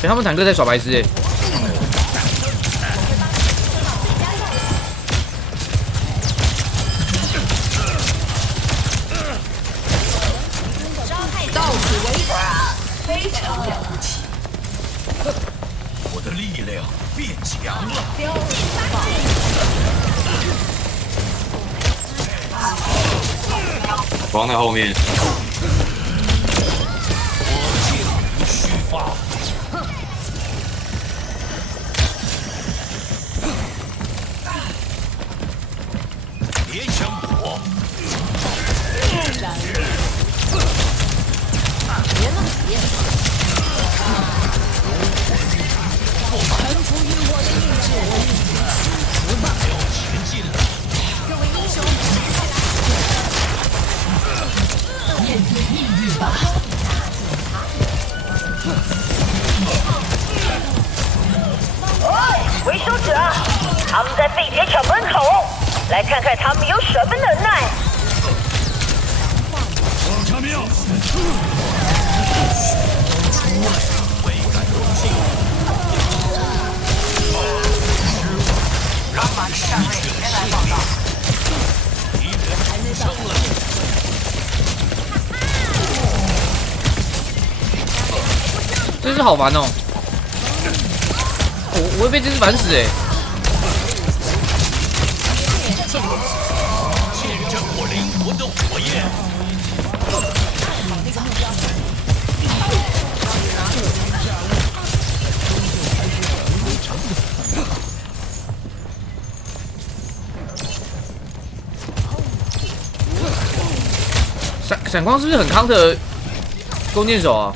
他们坦克在耍白痴哎、到此为止，非常了不起。我的力量变强了。王在后面。我剑无虚发。别想躲！别那么急。臣服于我的意志。要前进了。各位英雄，面对命运吧。为首者，他们在废铁厂门口，来看看他们有什么能耐。王家庙，倍感荣幸。老马上尉前来报道。敌人还生了。这只好烦哦、我会被这只烦死哎、见证我灵魂的火焰。闪光是不是很康的弓箭手啊？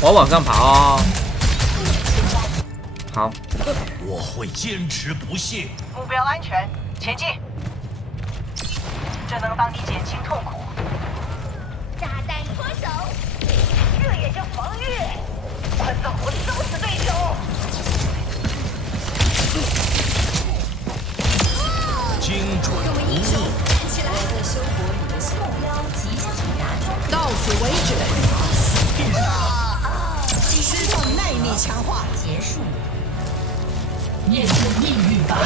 我要往上爬哦。好，我会坚持不懈。目标安全，前进。这能帮你减轻痛苦。炸弹脱手，这也叫防御？快放我收拾对手！精准无误。站起来！我在修补你的新目标即将抵达终点。到此为止。释放耐力强化。结束。面对命运吧。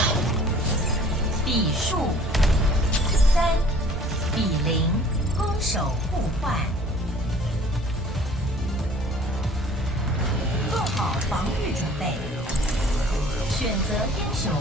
比数3-0，攻守互换。做好防御准备。选择英雄。